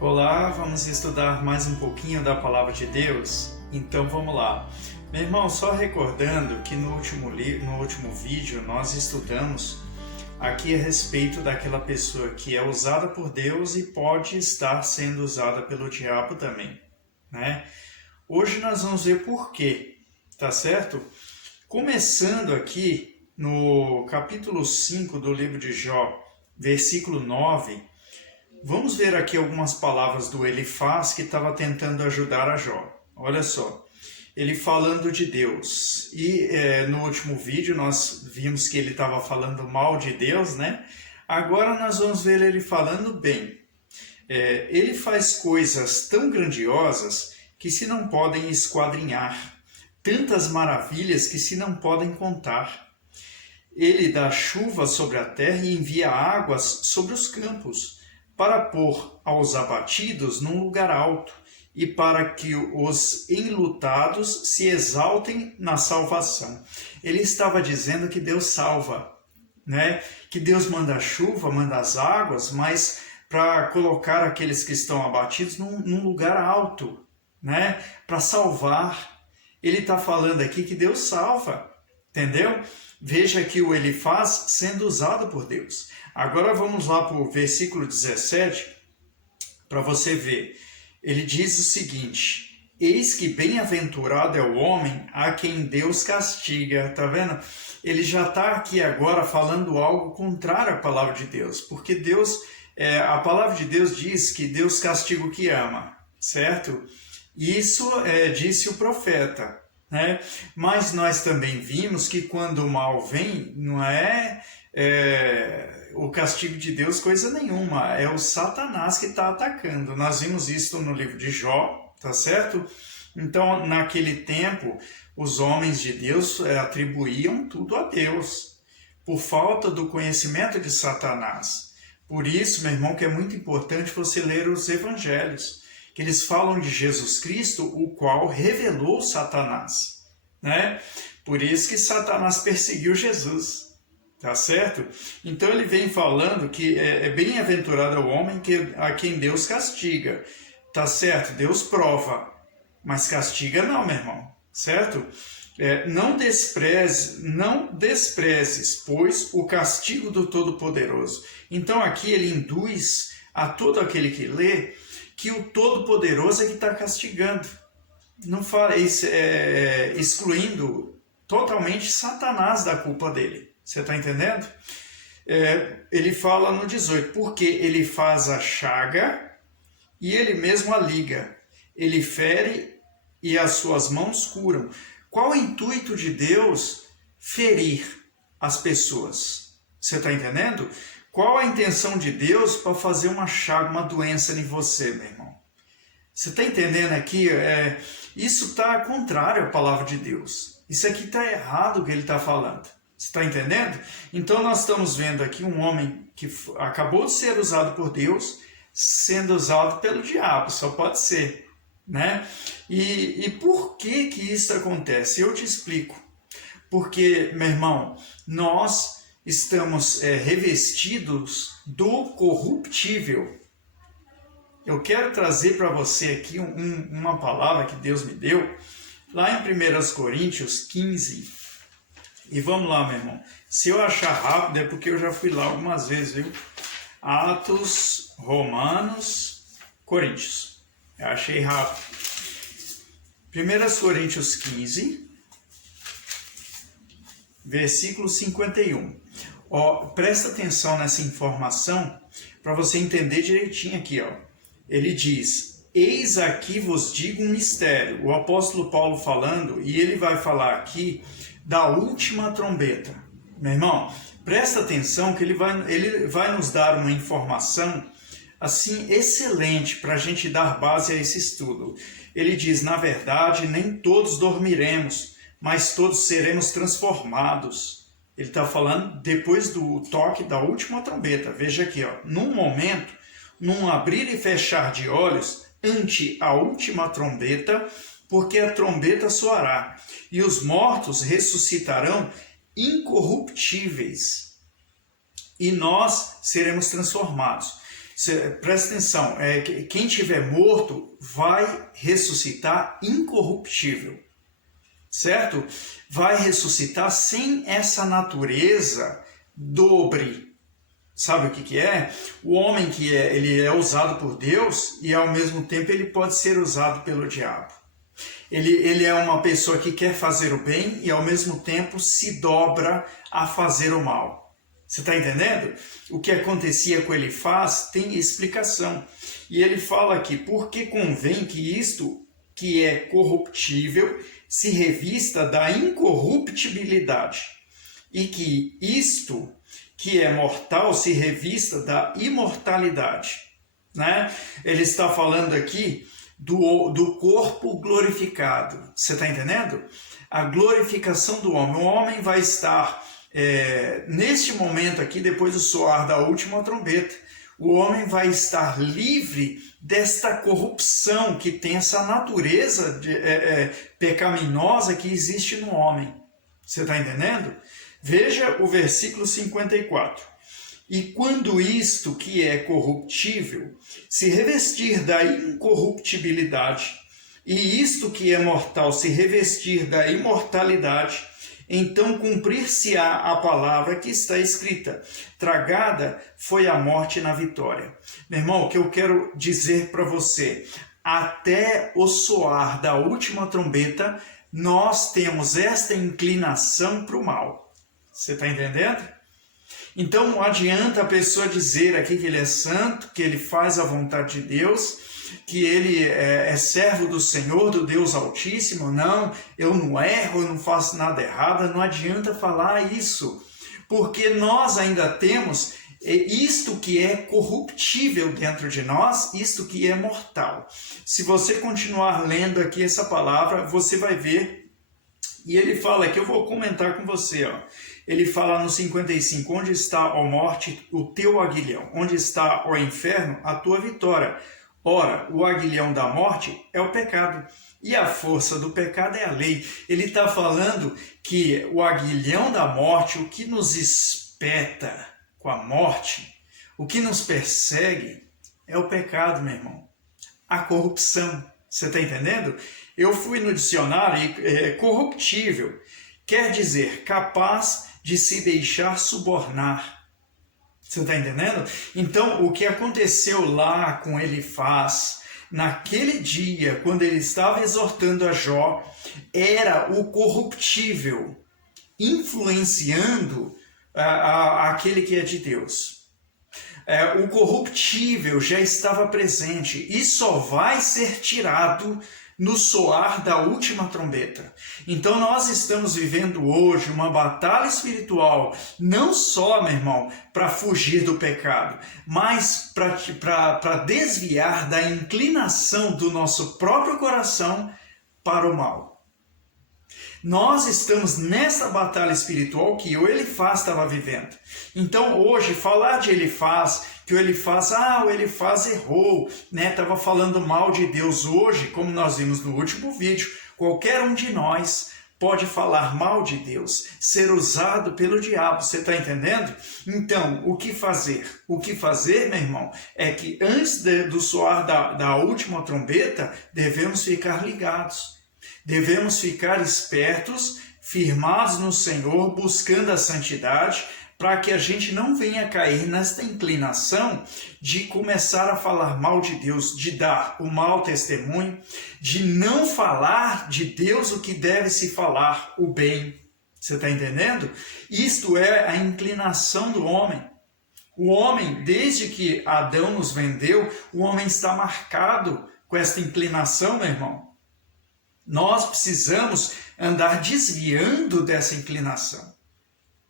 Olá, vamos estudar mais um pouquinho da Palavra de Deus? Então vamos lá. Meu irmão, só recordando que no último vídeo nós estudamos aqui a respeito daquela pessoa que é usada por Deus e pode estar sendo usada pelo diabo também, né? Hoje nós vamos ver por quê, tá certo? Começando aqui no capítulo 5 do livro de Jó, versículo 9, vamos ver aqui algumas palavras do Elifaz que estava tentando ajudar a Jó. Olha só, ele falando de Deus. E no último vídeo nós vimos que ele estava falando mal de Deus, né? Agora nós vamos ver ele falando bem. Ele faz coisas tão grandiosas que se não podem esquadrinhar, tantas maravilhas que se não podem contar. Ele dá chuva sobre a terra e envia águas sobre os campos, para pôr aos abatidos num lugar alto, e para que os enlutados se exaltem na salvação. Ele estava dizendo que Deus salva, né? Que Deus manda a chuva, manda as águas, mas para colocar aqueles que estão abatidos num lugar alto, né? Para salvar. Ele está falando aqui que Deus salva, entendeu? Veja aqui o Elifaz sendo usado por Deus. Agora vamos lá para o versículo 17, para você ver. Ele diz o seguinte: eis que bem-aventurado é o homem a quem Deus castiga. Tá vendo? Ele já está aqui agora falando algo contrário à palavra de Deus, porque Deus, a palavra de Deus diz que Deus castiga o que ama, certo? Isso disse o profeta, né? Mas nós também vimos que quando o mal vem, não é o castigo de Deus coisa nenhuma, é o Satanás que está atacando. Nós vimos isso no livro de Jó, tá certo? Então, naquele tempo, os homens de Deus atribuíam tudo a Deus, por falta do conhecimento de Satanás. Por isso, meu irmão, que é muito importante você ler os evangelhos, que eles falam de Jesus Cristo, o qual revelou Satanás, né? Por isso que Satanás perseguiu Jesus. Tá certo? Então ele vem falando que é bem-aventurado o homem a quem Deus castiga. Tá certo? Deus prova, mas castiga não, meu irmão. Certo? Não desprezes, pois, o castigo do Todo-Poderoso. Então aqui ele induz a todo aquele que lê que o Todo-Poderoso é que está castigando. Não fala isso, excluindo totalmente Satanás da culpa dele. Você está entendendo? Ele fala no 18, porque ele faz a chaga e ele mesmo a liga. Ele fere e as suas mãos curam. Qual o intuito de Deus ferir as pessoas? Você está entendendo? Qual a intenção de Deus para fazer uma chaga, uma doença em você, meu irmão? Você está entendendo aqui? Isso está contrário à palavra de Deus. Isso aqui está errado o que ele está falando. Você está entendendo? Então nós estamos vendo aqui um homem que acabou de ser usado por Deus, sendo usado pelo diabo, só pode ser, né? E por que isso acontece? Eu te explico. Porque, meu irmão, nós estamos revestidos do corruptível. Eu quero trazer para você aqui uma palavra que Deus me deu, lá em 1 Coríntios 15, e vamos lá, meu irmão. Se eu achar rápido é porque eu já fui lá algumas vezes, viu? Atos, Romanos, Coríntios. Eu achei rápido. 1 Coríntios 15, versículo 51. Presta atenção nessa informação para você entender direitinho aqui. Ele diz: eis aqui vos digo um mistério. O apóstolo Paulo falando, e ele vai falar aqui da última trombeta. Meu irmão, presta atenção que ele vai nos dar uma informação assim excelente para a gente dar base a esse estudo. Ele diz: na verdade, nem todos dormiremos, mas todos seremos transformados. Ele está falando depois do toque da última trombeta. Veja aqui, num momento, num abrir e fechar de olhos, ante a última trombeta, porque a trombeta soará, e os mortos ressuscitarão incorruptíveis, e nós seremos transformados. Presta atenção, quem tiver morto vai ressuscitar incorruptível, certo? Vai ressuscitar sem essa natureza dobre. Sabe o que é? O homem ele é usado por Deus e ao mesmo tempo ele pode ser usado pelo diabo. Ele é uma pessoa que quer fazer o bem e ao mesmo tempo se dobra a fazer o mal. Você está entendendo? O que acontecia com Elifaz tem explicação. E ele fala aqui, porque convém que isto que é corruptível se revista da incorruptibilidade, e que isto que é mortal se revista da imortalidade. Né? Ele está falando aqui do corpo glorificado. Você está entendendo? A glorificação do homem. O homem vai estar... neste momento aqui, depois do soar da última trombeta, o homem vai estar livre desta corrupção que tem essa natureza pecaminosa que existe no homem. Você está entendendo? Veja o versículo 54. E quando isto que é corruptível se revestir da incorruptibilidade, e isto que é mortal se revestir da imortalidade, então cumprir-se-á a palavra que está escrita: tragada foi a morte na vitória. Meu irmão, o que eu quero dizer para você, até o soar da última trombeta, nós temos esta inclinação para o mal. Você está entendendo? Então não adianta a pessoa dizer aqui que ele é santo, que ele faz a vontade de Deus, que ele é servo do Senhor, do Deus Altíssimo. Não, eu não erro, eu não faço nada errado. Não adianta falar isso, porque nós ainda temos isto que é corruptível dentro de nós, isto que é mortal. Se você continuar lendo aqui essa palavra, você vai ver, e ele fala aqui, eu vou comentar com você, ó. Ele fala no 55, onde está, ó morte, o teu aguilhão? Onde está, ó inferno, a tua vitória? Ora, o aguilhão da morte é o pecado, e a força do pecado é a lei. Ele está falando que o aguilhão da morte, o que nos espeta com a morte, o que nos persegue, é o pecado, meu irmão. A corrupção. Você está entendendo? Eu fui no dicionário e corruptível quer dizer capaz de se deixar subornar. Você está entendendo? Então, o que aconteceu lá com Elifaz, naquele dia, quando ele estava exortando a Jó, era o corruptível, influenciando aquele que é de Deus. O corruptível já estava presente e só vai ser tirado no soar da última trombeta. Então nós estamos vivendo hoje uma batalha espiritual, não só, meu irmão, para fugir do pecado, mas para desviar da inclinação do nosso próprio coração para o mal. Nós estamos nessa batalha espiritual que o Elifaz estava vivendo. Então hoje, falar de Elifaz, que o Elifaz errou, né? Estava falando mal de Deus hoje, como nós vimos no último vídeo, qualquer um de nós pode falar mal de Deus, ser usado pelo diabo, você está entendendo? Então, o que fazer? O que fazer, meu irmão, é que antes do soar da última trombeta, devemos ficar ligados. Devemos ficar espertos, firmados no Senhor, buscando a santidade, para que a gente não venha cair nesta inclinação de começar a falar mal de Deus, de dar o mau testemunho, de não falar de Deus o que deve se falar, o bem. Você está entendendo? Isto é a inclinação do homem. O homem, desde que Adão nos vendeu, o homem está marcado com esta inclinação, meu irmão. Nós precisamos andar desviando dessa inclinação,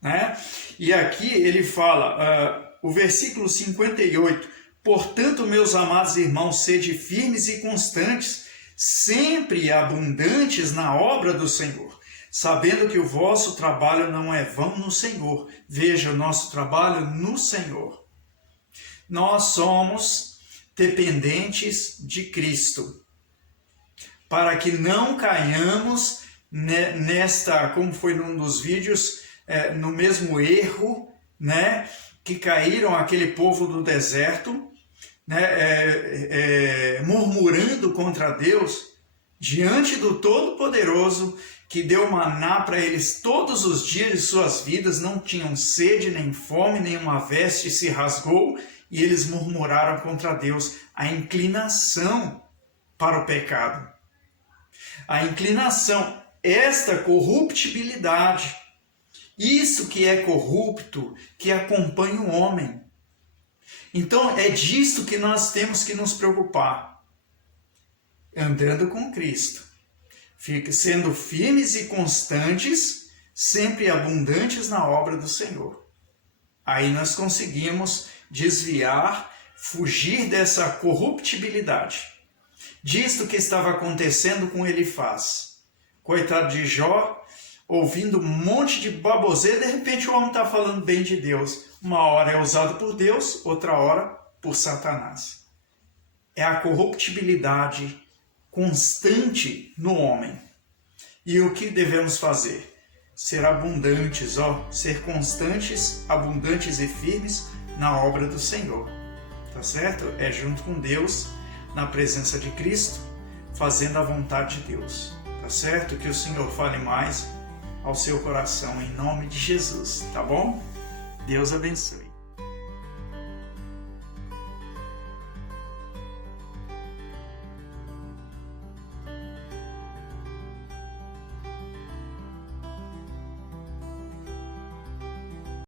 né? E aqui ele fala, o versículo 58, portanto, meus amados irmãos, sede firmes e constantes, sempre abundantes na obra do Senhor, sabendo que o vosso trabalho não é vão no Senhor. Veja, o nosso trabalho no Senhor. Nós somos dependentes de Cristo, para que não caiamos nesta, como foi num dos vídeos, no mesmo erro, né, que caíram aquele povo do deserto, né, murmurando contra Deus, diante do Todo-Poderoso, que deu maná para eles todos os dias de suas vidas, não tinham sede, nem fome, nenhuma veste se rasgou, e eles murmuraram contra Deus. A inclinação para o pecado. A inclinação, esta corruptibilidade, isso que é corrupto, que acompanha o homem. Então é disto que nós temos que nos preocupar. Andando com Cristo. Sendo firmes e constantes, sempre abundantes na obra do Senhor. Aí nós conseguimos desviar, fugir dessa corruptibilidade. Disto que estava acontecendo com Elifaz. Coitado de Jó, ouvindo um monte de baboseira, de repente o homem está falando bem de Deus. Uma hora é usado por Deus, outra hora por Satanás. É a corruptibilidade constante no homem. E o que devemos fazer? Ser abundantes, ser constantes, abundantes e firmes na obra do Senhor. Tá certo? É junto com Deus, na presença de Cristo, fazendo a vontade de Deus. Tá certo? Que o Senhor fale mais ao seu coração, em nome de Jesus. Tá bom? Deus abençoe.